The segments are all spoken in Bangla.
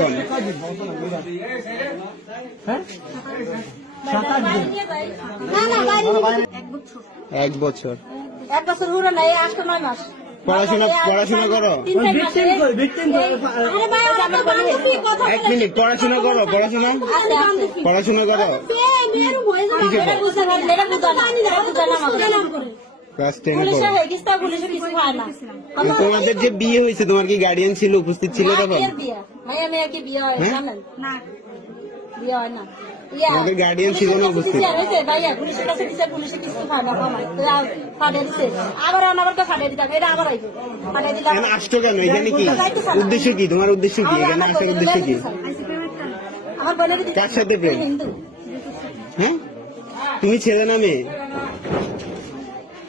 কন না না বাইরে এক বছর এক বছর এক বছর হলো না এই আষ্ট নয় মাস পড়াশোনা পড়াশোনা করো। এক মিনিট পড়াশোনা করো পড়াশোনা? পড়াশোনা করো। ক্লাস টেনে পড়ো তোমাদের যে বিয়ে হয়েছে তোমার কি গার্ডিয়ান ছিল উপস্থিত ছিল তখন? বিয়ে হয় হ্যাঁ? জানেন? না। বিয়ে হয় না। ইয়া, আমাদের guardian ছিল না উপস্থিত। আসছো কেন? এখানে কি? উদ্দেশ্য কি? তোমার উদ্দেশ্য কি? আমার- এখানে আসার উদ্দেশ্য কি? কার সাথে প্রেম? হ্যাঁ? তুমি ছেলে না মেয়ে?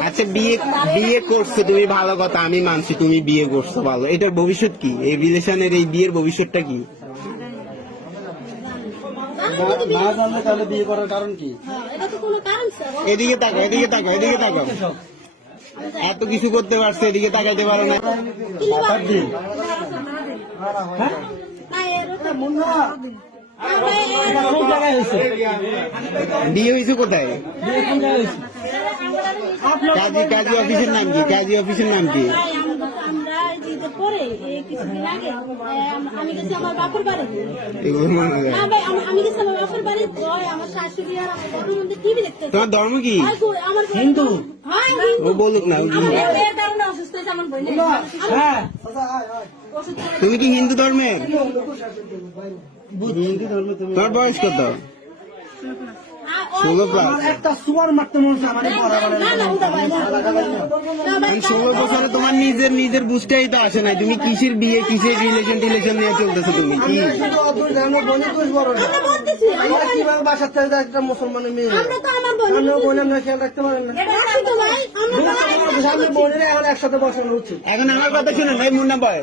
আচ্ছা বিয়ে বিয়ে করছ তুমি ভালো কথা আমি মানছি তুমি বিয়ে করছ ভালো। এটার ভবিষ্যৎ কি? এই রিলেশনের এই বিয়ের ভবিষ্যৎটা কি? না জানলে তাহলে বিয়ে করার কারণ কি হ্যাঁ, এটা তো কোনো কারণ স্যার। এদিকে তাকাও এদিকে তাকাও এদিকে তাকাও। এত কিছু করতে পারছে এদিকে তাকাইতে পারো না। না, বিয়ে হয়েছে কোথায়? কাজী কাজী অফিসের নাম কি? কাজী অফিসের নাম কি? তোমার ধর্ম কি? আর কই- আমার হিন্দু হ্যাঁ ও বলুক না। তুমি কি হিন্দু ধর্মের? তোমার বয়স কত? ষোলো প্লাস একটা সুয়ার মারতে মনে আমার ষোলো বছরে তোমার নিজের নিজের বুঝতেই তো আসে নাই। তুমি কিসের বিয়ে কিসের রিলেশন টিলেশন নিয়ে চলতেছো তুমি? কি? বাসার থেকে একটা মুসলমানের মেয়ে? আমরা তো বোনের আমরা বোনের না খেয়াল রাখতে পারেন না। ভাই এখন আমার কথা শুনুন ভাই মুন্না বয়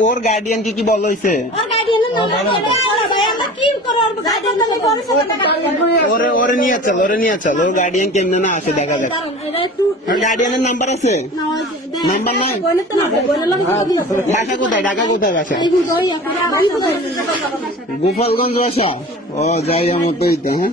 ওর গার্ডিয়ান কি কি বল হয়েছে ওর গার্ডিয়ানের নাম বলে আল্লাহ ভাই আমরা কি করব? ওর নিয়ে চল ওরে নিয়ে চল ওর গার্ডিয়ান কেমনে না আসে দেখা যাক। গার্ডিয়ানের নাম্বার আছে? নাম্বার নাই? দিয়েছে ঢাকা কোথায় ঢাকা কোথায় বাসা? গোপালগঞ্জ বাসা। ও যাই আমার তো হ্যাঁ?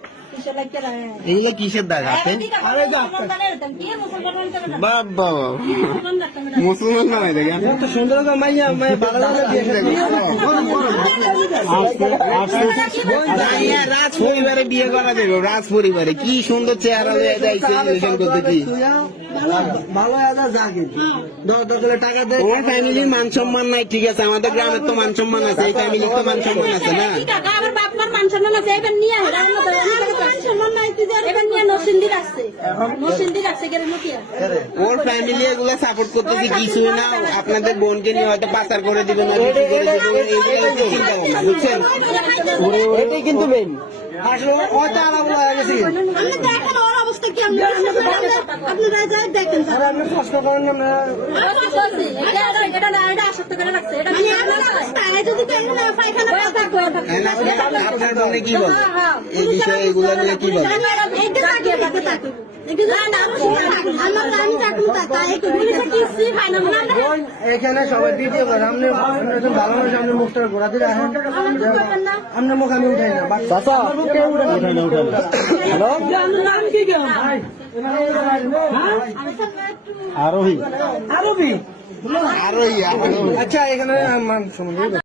এগুলো কিসের দাগ হাতে বাবা মুসলমান না হয় দেখেন সুন্দর রাজ পরিবারে বিয়ে করা যাবে রাজ পরিবারে কি সুন্দর চেহারা হয়ে যাইছে রিলেশন করতে কি ভালো দশ দশ টাকা দেয় ফ্যামিলির মান সম্মান নাই ঠিক আছে আমাদের গ্রামের তো মান সম্মান আছে এই ফ্যামিলির তো মান সম্মান আছে না আমার মান সম্মান আছে এবার নিয়ে মান সম্মান নাই তুই এবার নিয়ে নরসিংদী রাখছে নরসিংদী রাখছে গেলে নকিয়া ওর ফ্যামিলি এগুলো সাপোর্ট করতেছে কিছু না আপনাদের বোনকে নিয়ে হয়তো পাচার করে দিবেন না কিছু করে দিবেন এইগুলো চিন্তা ভাবনা বুঝছেন এটাই কিন্তু মেইন আসলে হয়তো আলাপ হয়ে গেছে আপনি দেখেন ওর অবস্থা কি আপনি আপনারা যা দেখেন আর আপনি কষ্ট করেন না এই বিষয়ে এগুলো নিয়ে কি বলে এখানে সবাই ভিডিও করে আপনি একজন ভালো মানুষ আপনি মুখটা ঘোরাতে রাখেন আপনার মুখ আমি উঠাই না চাচা উঠাই না উঠাই হ্যালো? আরোহী। আরোহী। আচ্ছা এখানে শুনুন।